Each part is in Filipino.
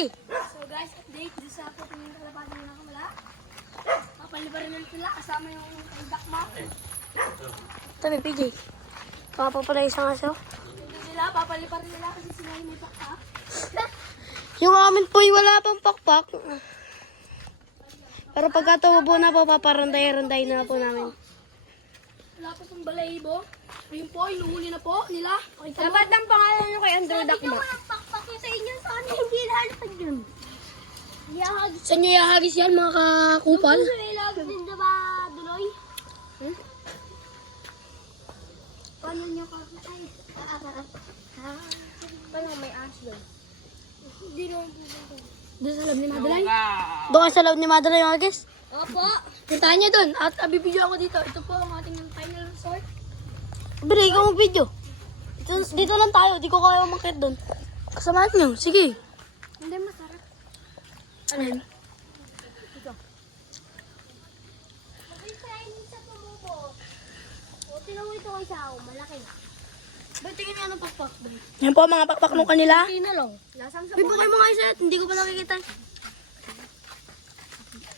So guys, update dito sa apo ng kalapati ng Kamala. Papalibarin naman sila kasama yung kay Dakma. Tabi, PJ. Baka pa pala isang aso. Hindi sila, papalibarin nila kasi sila yung may pakpak. Yung amin po ay wala pang pakpak. Pero pagka tumubo na po, paparanday-randay na po namin. Wala po pong balahibo. Ayun po, inuhuli na po nila. Dapat ang pangalan nyo kay Andrew Dakma. Walang pakpak yung sa inyo. Sana hindi lalapag yun. Yahagis. Saan nyo ihagis yan mga kakupal? Ilagis din na ba, Duloy? Paano nyo kakatay? Paano may ash doon? Hindi naman po ba? Doon sa loob ni Madeline? Doon sa loob ni Madeline yung hagis? Opo. Puntahan niya doon at abibidyo ako dito. Ito po ang ating final resort. Bire, ikaw mag-video. Dito lang tayo, di ko kaya umakit doon. Kasamahan nyo, sige. Hindi masarap. Ano yun? Ito. Mag-training sa tumubo. O, tinawin ito kay Sao. Malaki. Ba't tingin niya ng pakpak, Bire? Yan po ang mga pakpak nung kanila. Kinalong. Lasang sa Bibigay mo nga isa, hindi ko pa nakikita.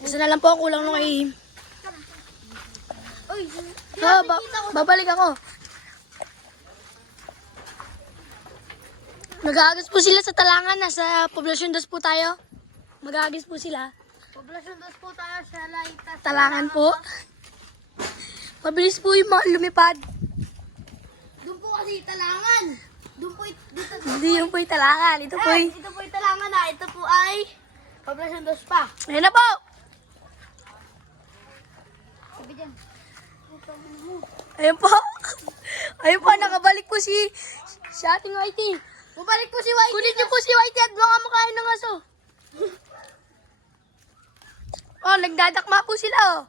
Isa na lang po ang kulang nung kay... Uy, Babalik ako. Nag-aagis po sila sa Talangan. Nasa Poblacion 2 po tayo. Mag-aagis po sila. Poblasyon 2 po tayo sa Laitas. Talangan po. Mabilis po yung mga lumipad. Doon po kasi Talangan. Doon po, dito. Hindi yung po yung Talangan. Ito po yung... Ito po yung Talangan na. Ito po ay Poblasyon 2 pa. Ayan na po! Sabi dyan. Ayan po. Ayun po, nakabalik po si ating Whitey. Bumalik po si Whitey. Kunin niyo po si Whitey at baka makain ng aso. Oh, nagdadakma po sila oh.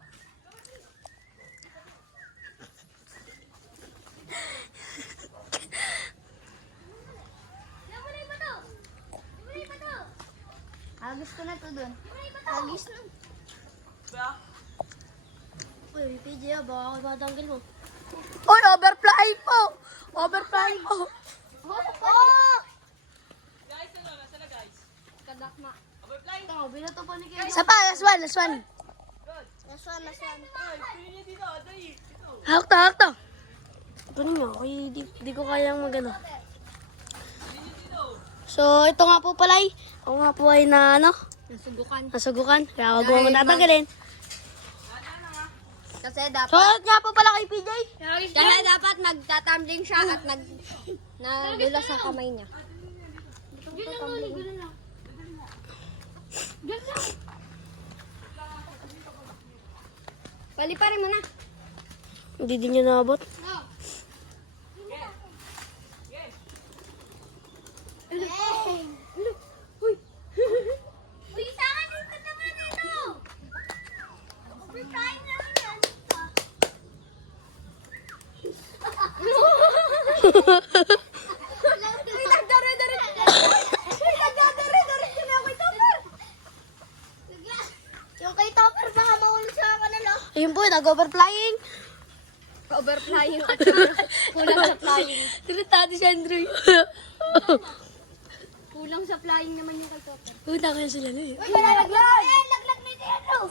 Agis ko na to doon. Agis na. Uy, PJ, baka matanggal mo. Uy, overflying po! Overflying po! Oh! Guys, ano? Nasa na guys? Kadakma. Overflying. Ito, binato po ni Kaya. Isa pa, last one, last one. Naswan. Hawak to, hawak to. Ito ninyo, di ko kayang magano. So, ito nga po pala ako nga po ay na ano, Nasubukan. nasugukan. Kaya wag mo tatanggalin. Kasi dapat. So, nga po pala kay PJ. Kaya dapat magtatumbling siya at nadulas ang kamay niya. Paliparin mo na. Hindi din niya naabot. Uy, sa akin yung katama nito. Overtime na yan. Uy, nagdare-dare. Uy, nagdare-dare ka na kay Topper. Yung kay Topper baka mahulog sa kanila. Ayun po, nag-overflying. Overflying at kulang sa flying. Tinatati si Andrew. Kulang sa flying naman yung kay Topper. Punta kayo sila na eh. Uy, malalaglag! Eh, laglag na ito yan, oh!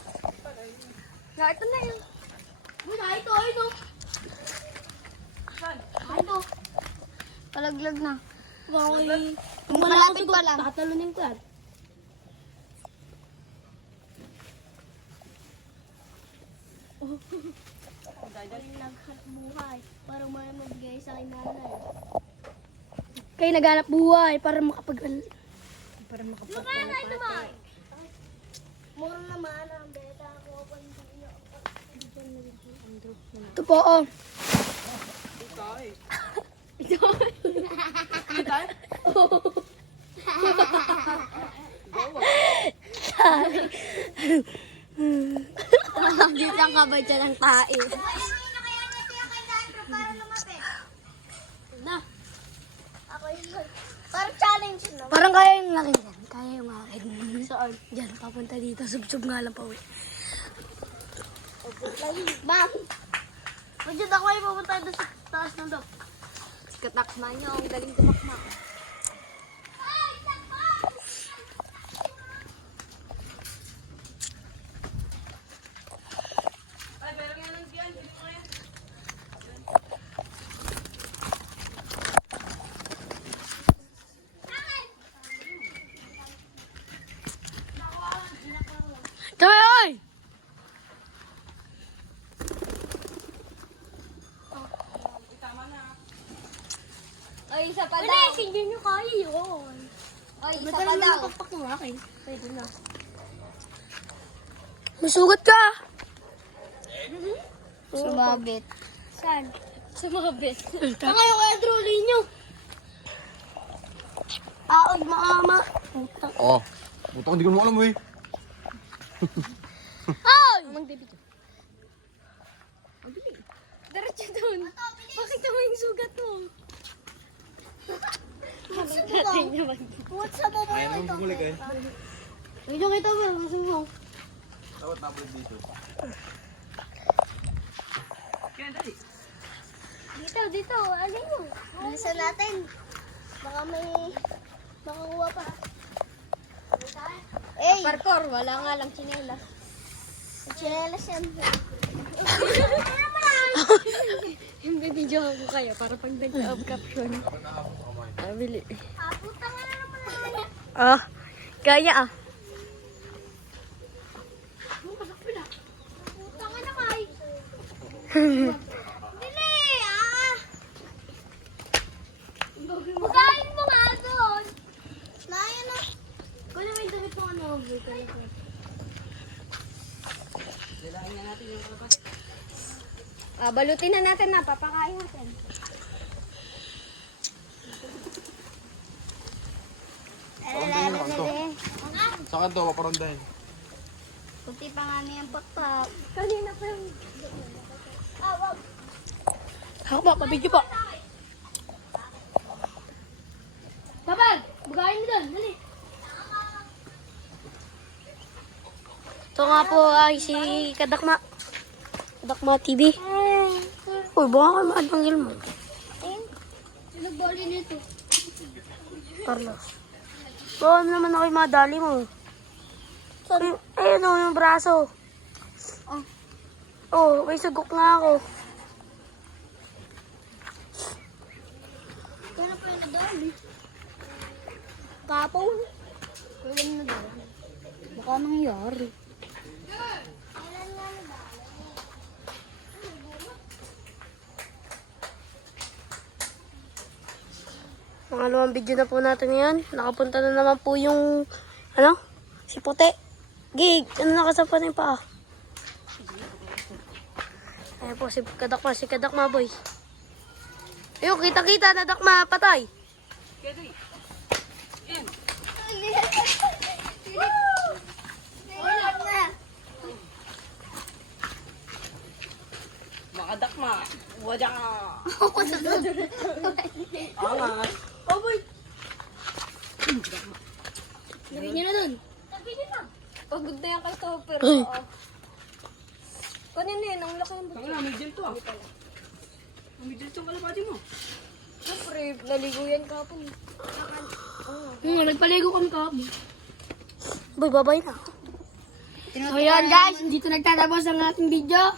Na, ito na yun. Uy, na, ito, ito. Saan? Ito. Palaglag na. Okay. Kung Malapit pa lang. tatalunin ko yan. Naghanap buhay. Parang may magbigay sa akin nanay. Kayo naghanap buhay para makapag... Lumanay naman! Mura naman ang beta ko. Ito po, oh. Dito ang kabay dyan ng tae. Na. Ako yun. Parang challenge no? Parang kaya yung laki dyan. Kaya yung akin. Saan? Diyan, papunta dito. Sub-sub nga lang pa, uwi. Ma'am! Medyo ako ay pupunta doon sa taas ng dok. Katakma niyo. Ang galing tumakma. hindi nyo kaya yun. Oy, isa Ba't pa ka daw. napakpak ng akin? Pwede na. Masugat ka! Sumabit. Saan? Sa mga bet. Tanga yung kaya trolley nyo. Aog, maama. Putang. Oh. Butang hindi ko naman alam eh. Ay! Magdebito. Diretso doon. Pakita mo yung sugat mo. What's up mo Ayan naman bumulik eh. Medyo kita mo, masumbong. Dapat nabalik dito. Dito, alin mo? Bilisan natin. Baka may makakuha pa. Eh, Parkour, wala nga lang chinelas. chinelas yan. Yung video ko kayo para pag nag-up caption. Bili. Puta nga na naman. Ah, kaya ah. Puta nga na kay. Dili, Bukain mo nga doon. Naya na. Kung may damit mo ano, balutin na natin na, papakain natin. Parondahin ang kanto. Sa kanto, paparondahin. Kunti pa nga na yung pakpak. Kanina pa yung... Wag. Ako pa, pabidyo po. Kapal, bukain mo doon, dali. Ito nga po ay si Kadakma. Kadakma TV. Uy, baka kayo maadbanggil mo. Sino bali nito? Carlos. Baka naman ako yung madali mo. Ayun o, yung braso. Oh, may sugok nga ako. Kaya pa yung nadali. Kapaw. Kaya na nadali. Baka nangyari. Pangalawang video na po natin ngayon. Nakapunta na naman po yung, ano, si Puti. Gig, ano nakasampa na yung paa? Ayan po si Kadakma boy. Ayun, kita-kita, nadakma, patay. Makadakma, wala ka. Angas. Oh boy. Lagay niya na dun. Pagod na yan kay Topper. Kanina yun, ang laki ng buto. Tanga na, may gel to ah. May gel tong kalapati mo. Siyempre, naligo yan kapon. Nagpaligo kami kahapon. Boy, babay na. So yun guys, dito nagtatapos ang ating video.